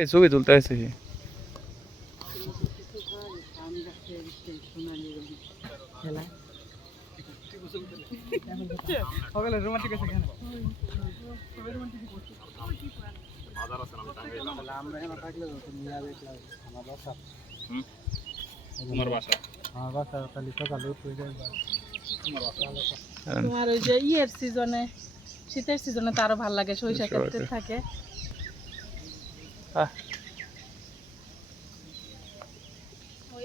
এই ছবি তুলতে আসছে কি তোমার ওই যে ইয়ের সিজনে শীতের সিজনে তো আরো ভালো লাগে, সরিষা ক্ষেত্রে থাকে।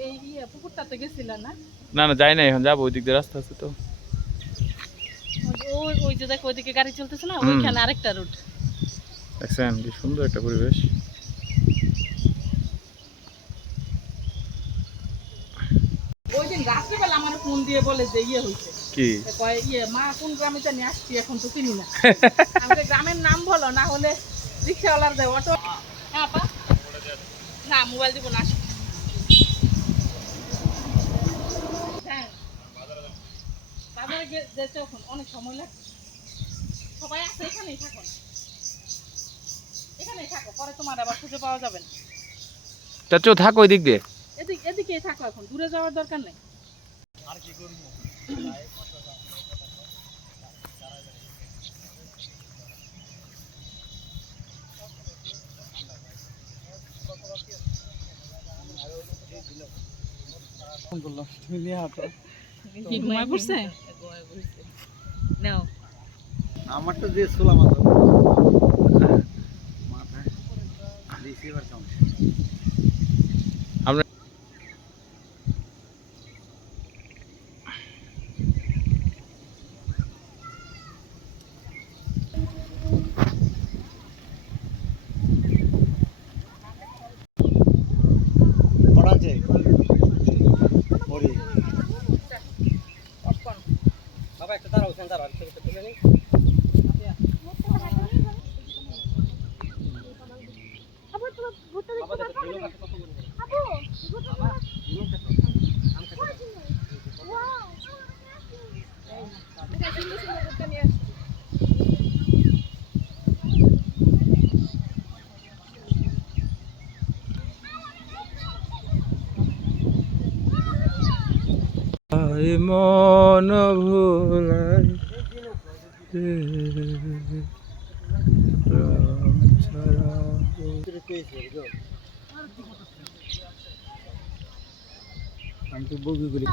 এই পুকুরটাতে গেছিলা না? না না যাই না, এখন যাবো, ওই দিক দিয়ে রাস্তা আছে তো। ওই যে দেখো ওইদিকে গাড়ি চলতেছে না, ওইখানে আরেকটা রুট। দেখছেন কি সুন্দর একটা পরিবেশ। ওই দিন রাত্রিবেলা আমার ফোন দিয়ে বলে যে ইয়ে হয়েছে কি মা কোন গ্রামে জানি আসছি, এখন তো চিনি না। আমি গ্রামের নাম বলো, না হলে রিক্সাওয়ালার দেয় অটো। হ্যাঁ আপা, না মোবাইল দিব না। হ্যাঁ বাজারে যেতে এখন অনেক সময় লাগে। সবাই আছে, এখানেই থাকো না, এখানেই থাকো, পরে তোমার আবার খুঁজে পাওয়া যাবে না। চাচু থাকো ওই দিক দিয়ে। এদিকেই থাকো, এখন দূরে যাওয়ার দরকার নেই। আর কি করবো? আমার তো দিয়ে ছোলা মাত্র মাথায় দিয়েছি, এবার কেমন আমরা পড়াচ্ছে পড়ি। বাবা একটা দাঁড়াও, ওখানে দাঁড়াও, ছবিটা তুলে নিই। মন ভুলাই আমি তো বগিগুলি